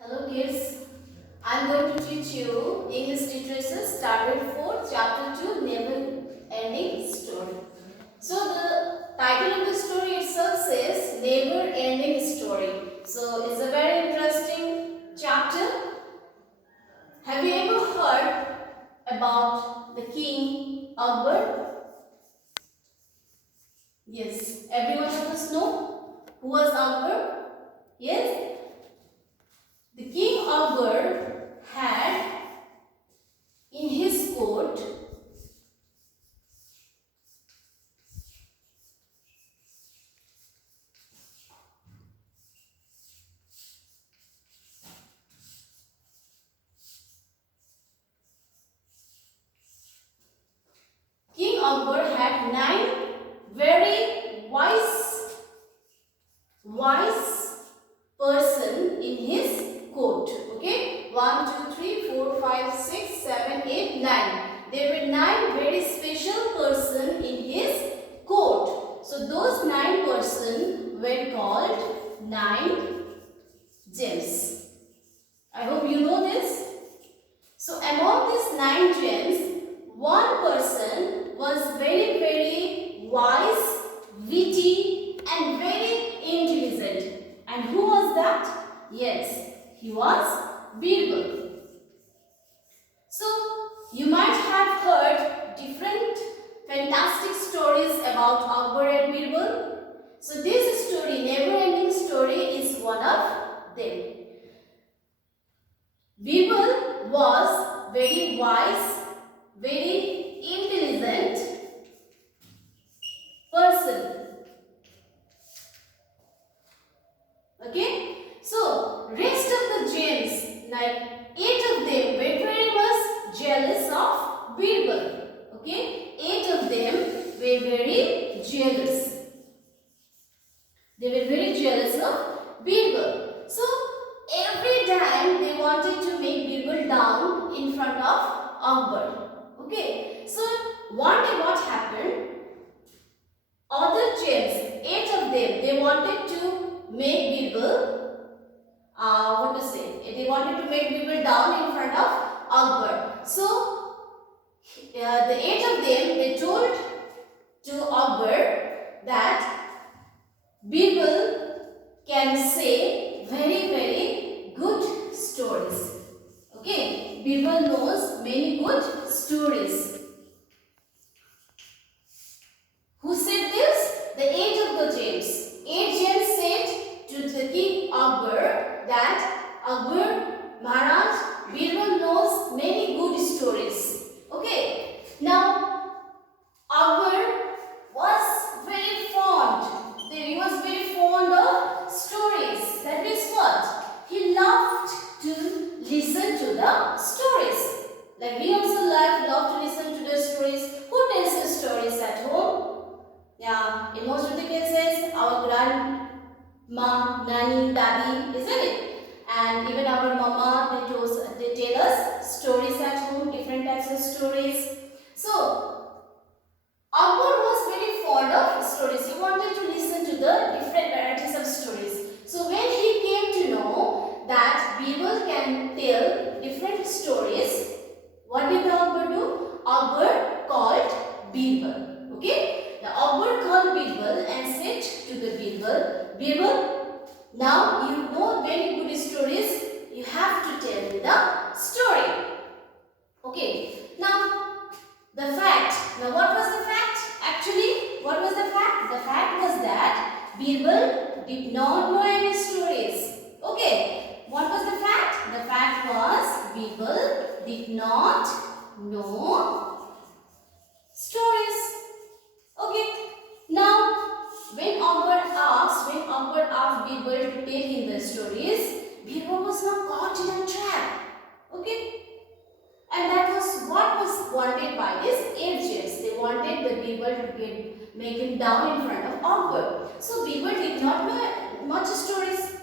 Hello kids, I am going to teach you English Literature Standard 4 Chapter 2 Never Ending Story. So the title of the story itself says Never Ending Story. So it's a very interesting chapter. Have you ever heard about the King Akbar? Yes, everyone of us know who was Akbar? Yes, the King Akbar had in his court King Akbar had 9 very wise person in his court. Okay, 1, 2, 3, 4, 5, 6, 7, 8, 9. There were 9 very special person in his court. So those 9 person were called 9 gems. I hope you know this. So among these 9 gems, one person was very wise, witty and very intelligent. And who was that? Yes, he was Birbal. So you might have heard different fantastic stories about Akbar and Birbal. So this story, never ending story, is one of them. Birbal was very wise, very intelligent person. Okay, so rest of the gems, like 8 of them were very much jealous of Birbal. Okay, 8 of them were very jealous. They were very jealous of Birbal. So every time they wanted to make Birbal down in front of Akbar. Okay, so one day what happened? Other gems, 8 of them, they wanted to make Birbal, they wanted to make Birbal down in front of Akbar. So the 8 of them, they told to Akbar that Birbal can say very good stories. Okay, Birbal knows many good stories. Who said this? The 8 of the gems. 8 gems said to the King Akbar that Akbar Maharaj, Birbal knows many good stories. Okay, now Akbar was very fond. He was very fond of stories. That is what? He loved to listen to the stories. Like we also love to listen to the stories. Who tells the stories at home? Yeah, in most of the cases, our grandma, nanny, daddy, isn't it? And even our mama, they tell us stories at home, different types of stories. So, Akbar was very fond of stories. He wanted to listen to the different varieties of stories. So, when he came to know that Birbal can tell different stories, what did Akbar do? Akbar called Birbal. Okay? The Akbar called Birbal and said to the Birbal, Birbal, now you know very good stories, you have to tell me the story. Okay, now the fact. Now what was the fact? Actually, what was the fact? The fact was that Birbal did not know any stories. Okay, what was the fact? The fact was Birbal did not know stories. Okay, now when Akbar asked Birbal to tell him the stories, Birbal was now caught in a trap. Okay, and that was what was wanted by these 8 gems. They wanted the Birbal to make him down in front of Akbar. So Birbal did not know much stories.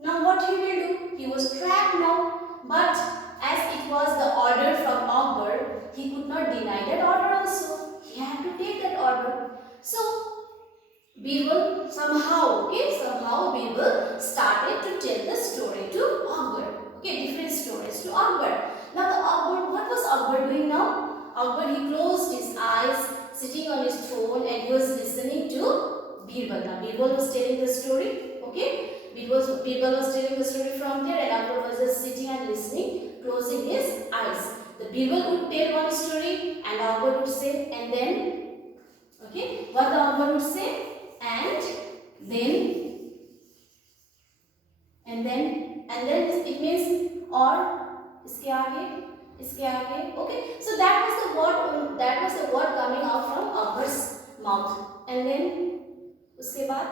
Now what he will do? He was trapped now. But as it was the order from Akbar, he could not deny that order also. He had to take that order. So Birbal somehow Birbal started to tell the story to Akbar. Birbal was telling the story. Okay, Birbal was telling the story from there, and Akbar was just sitting and listening, closing his eyes. The Birbal would tell one story, and Akbar would say, and then, okay, what the Akbar would say, and then it means or, इसके आगे, okay. So that was the word coming out from Akbar's mouth, and then उसके बाद,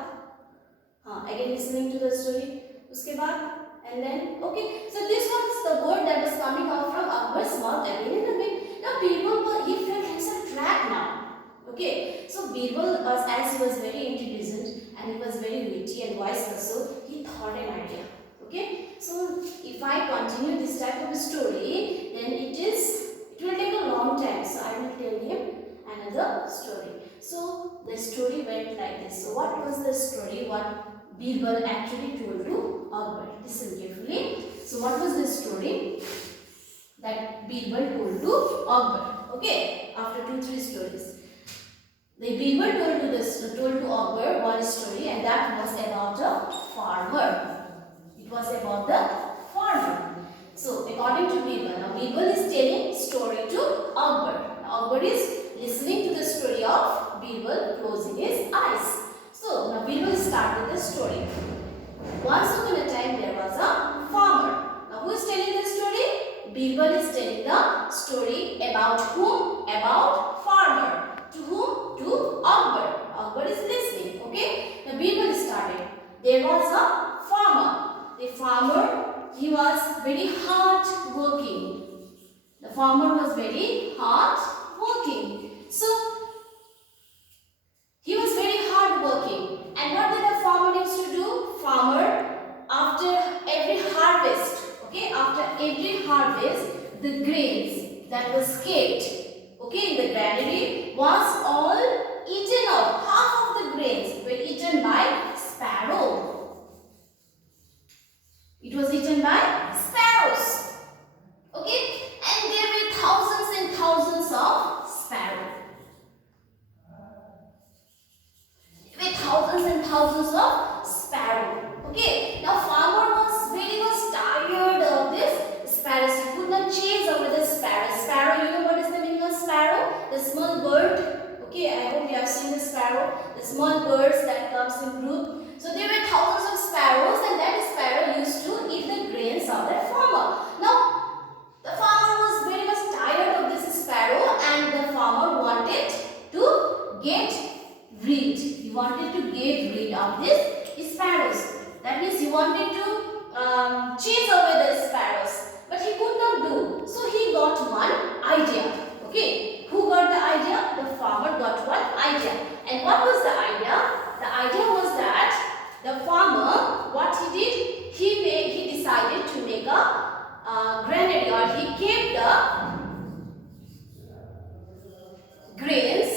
again listening to the story, उसके बाद, and then, okay. So this was the word that was coming out from Akbar's mouth again and again. Now Birbal, he felt himself trapped now. Okay, so Birbal was, as he was very intelligent and he was very witty and wise also, he thought an idea. Okay, so if I continue this type of story, then it will take a long time. So I will tell him another story. So the story went like this. So what was the story? What Birbal actually told to Akbar? Listen carefully. So what was the story that Birbal told to Akbar? Okay, after 2-3 stories. The Birbal told to Akbar one story, and that was about a farmer. It was about the farmer. So according to Birbal, now Birbal is telling story to Akbar. Now Akbar is listening to the story of Birbal closing his eyes. So now Birbal started the story. Once upon a time there was a farmer. Now who is telling the story? Birbal is telling the story about whom? About farmer. To whom? To Akbar. Akbar is listening. Okay. Now Birbal started. There was a farmer. The farmer, he was very hard working. The farmer was very hard working. So he was very hard working. And what did the farmer used to do? Farmer, after every harvest, okay, after every harvest, the grains that was kept, okay, in the granary was all eaten out. Half of the grains were eaten by sparrow. It was eaten by sparrows. Okay, and there were thousands and thousands of sparrows. There were thousands and thousands of sparrows. Okay, now farmer was very much tired of this sparrows. He could not chase away the sparrow. Sparrow, you know what is the meaning of sparrow? The small bird. Okay, I hope you have seen the sparrow. The small birds that comes in group. So there were thousands of sparrows, and that sparrow used to eat the grains of that farmer. Now, the farmer was very much tired of this sparrow, and the farmer wanted to get rid. He wanted to get rid of these sparrows. That means he wanted to chase away the sparrows, but he could not do. So he got one idea. Okay, who got the idea? The farmer got one idea. And what was the idea? The idea was that the farmer, what he did, he decided to make a granary, or he kept the grains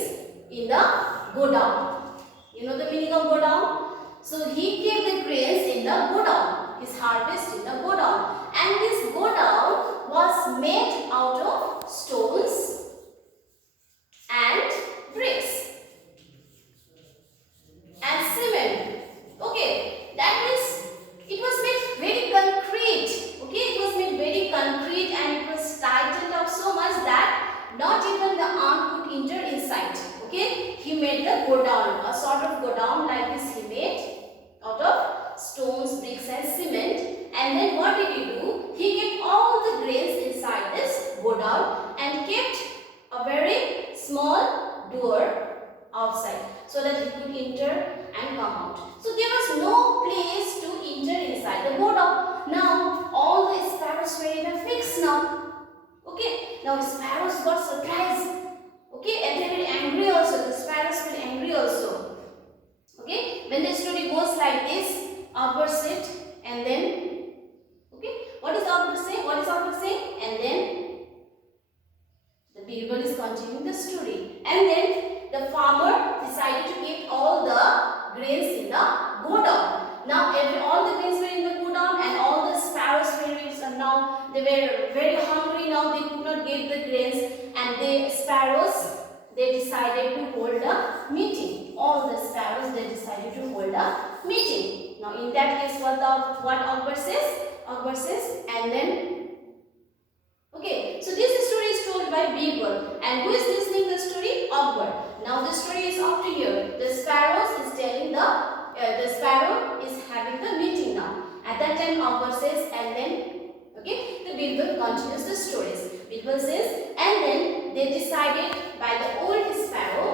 in the godown. You know the meaning of godown? So he kept the grains in the godown, his harvest in the godown. And this godown was made out of stones and bricks and cement. Okay, that means it was made very concrete. Okay, it was made very concrete, and it was tightened up so much that not even the arm could enter inside. Okay, he made the godown, a sort of godown like this he made out of stones, bricks and cement. And then what did he do? He kept all the grains inside this godown and kept a very small door outside so that he could enter and come out. So there was no place to enter inside the godown. Now all the sparrows were in a fix now. Okay, now the sparrows got surprised. Okay, and they were angry also. The sparrows were angry also. Okay, when the story goes like this, Akbar said, and then, okay, what is Akbar saying? What is Akbar saying? And then the Birbal is continuing the story. And then the farmer decided to keep all the grains in the godown. Now all the grains were in the godown, and all the sparrows were now they were very hungry. Now they could not get the grains, and the sparrows, they decided to hold a meeting. all the sparrows, they decided to hold a meeting. Now in that case, what Akbar says? Akbar says, and then, okay, so this story is told by Birbal, and who is listening the story? Akbar. Now the story is up to here. The sparrows is telling the sparrow is having the meeting now. At that time Akbar says, and then, okay, the Birbal continues the stories. Birbal says, and then they decided by the old sparrow,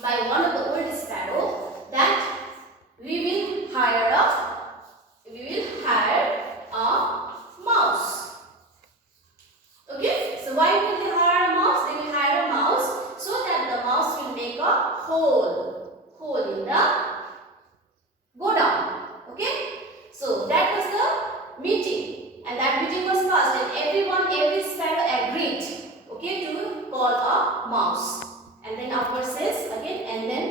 by one of the old sparrow, that we will hire a mouse. Okay, so why will they hire a mouse? They will hire a mouse so that the mouse will make a hole in the go down. Okay, so that was the meeting, and that meeting was passed, and every sparrow agreed, okay, to call a mouse. And then Akbar says again, and then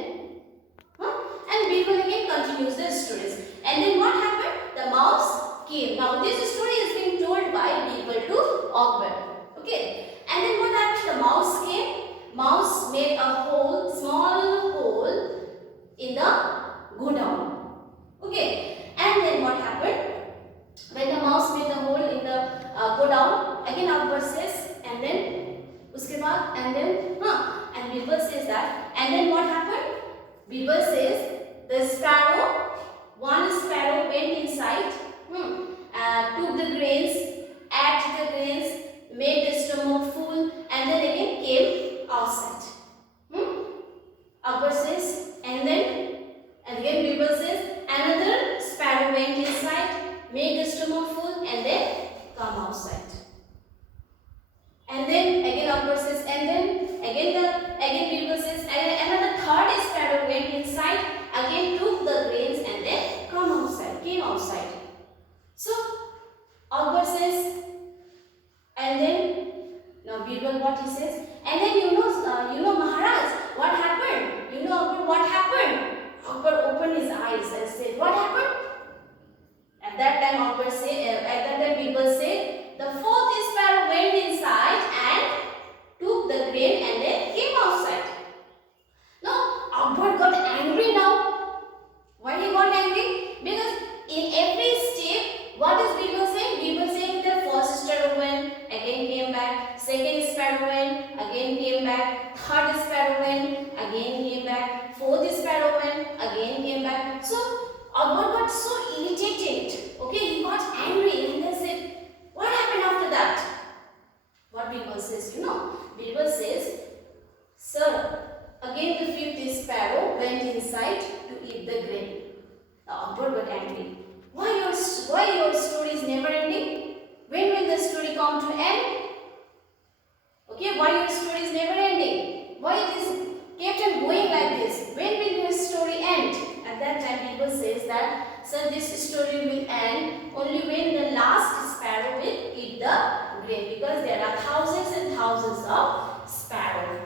and Birbal again continues the stories. And then what happened? The mouse came. Now this story is being told by Birbal to Akbar. Okay. And then what happened? The mouse came. Mouse made a small hole in the go down. Okay. And then what happened? When the mouse made the hole in the go down, again Akbar says, and then uske baad, and then and Birbal says that, and then what happened? Birbal says one sparrow went inside, took the grains, ate the grains, made the stomach full, and then again came outside. Akbar says, and again Birbal says, another sparrow went inside, made the stomach full, and then come outside. And then again Akbar says, and then again Birbal says, and another third sparrow went inside, again took the grains, and then came outside. So Akbar says, and then now Birbal what he says, and then you know Maharaj, what happened? You know Akbar, what happened? Akbar opened his eyes and said, what happened? At that time Birbal said, the fourth sparrow went inside and took the grain and then came outside. Now Akbar got angry now. Why he got angry? Because in every step, what is Birbal saying? Birbal saying the first sparrow went, again came back, second sparrow went, again came back, third sparrow went, again came back, fourth sparrow went, again came back. So Akbar got so irritated. Okay, he got angry and then said, what happened after that? What Birbal says, Birbal says, sir, again the fifth sparrow went inside to eat the grain. Now Akbar got angry. Why your story is never ending? When will the story come to end? Okay, why your story is never ending? Why it is kept on going like this? When will your story end? At that time Birbal says that, sir, this story will end only when the last sparrow will eat the grain, because there are thousands and thousands of sparrows.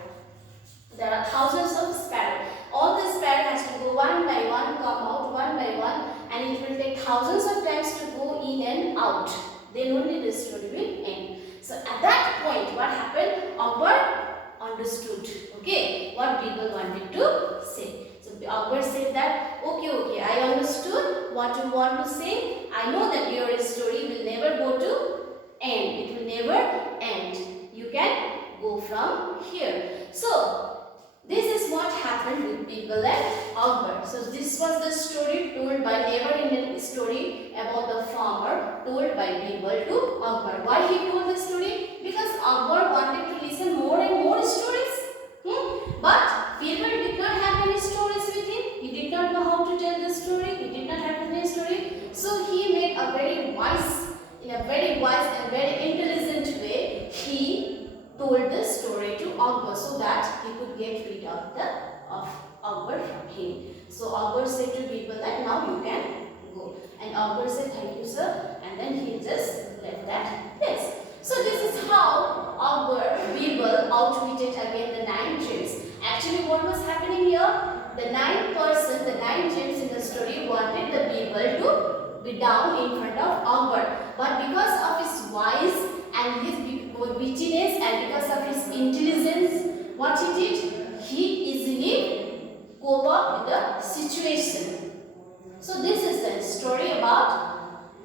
There are thousands of sparrows. All the sparrows has to go one by one, come out one by one, and it will take thousands of times to go in and out. Then only the story will end. So at that point, what happened? Akbar understood, okay, what Birbal wanted to say. So Akbar said that, okay, I understood what you want to say. I know that your story will never go to end. It will never end. You can go from here. So this is what happened with Birbal and Akbar. So this was the story told by never-ending story about the farmer told by Birbal to Akbar. Why he told the story? Because Akbar wanted to listen more and more stories. But Birbal did not have any stories with him. He did not know how to tell the story. He did not have any story. So he made a very wise, in a very wise and very intelligent way, he told the story to Akbar so that he could get rid of Akbar from him. So Akbar said to Birbal that now you can go. And Akbar said, thank you, sir. And then he just left that place. So this is how Birbal outwitted again the 9 gems. Actually, what was happening here? The 9 gems in the story wanted the Birbal to be down in front of Akbar. But because of his wise and his wittiness and because of his intelligence, what he did? He easily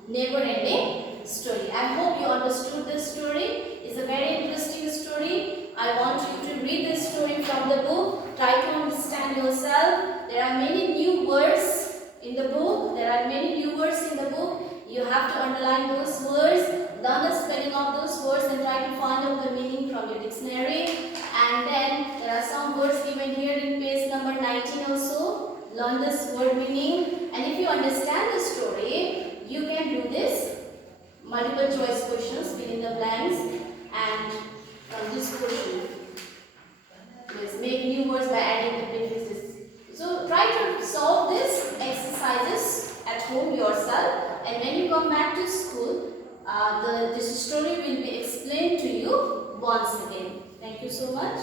never ending story. I hope you understood this story. It's a very interesting story. I want you to read this story from the book. Try to understand yourself. There are many new words in the book. You have to underline those words, learn the spelling of those words and try to find out the meaning from your dictionary. And then there are some words given here in page number 19 also. Learn this word meaning, and if you understand the story, you can do this multiple choice questions, fill in the blanks, and from this question, yes, make new words by adding the prefixes. So try to solve this exercises at home yourself, and when you come back to school, this story will be explained to you once again. Thank you so much.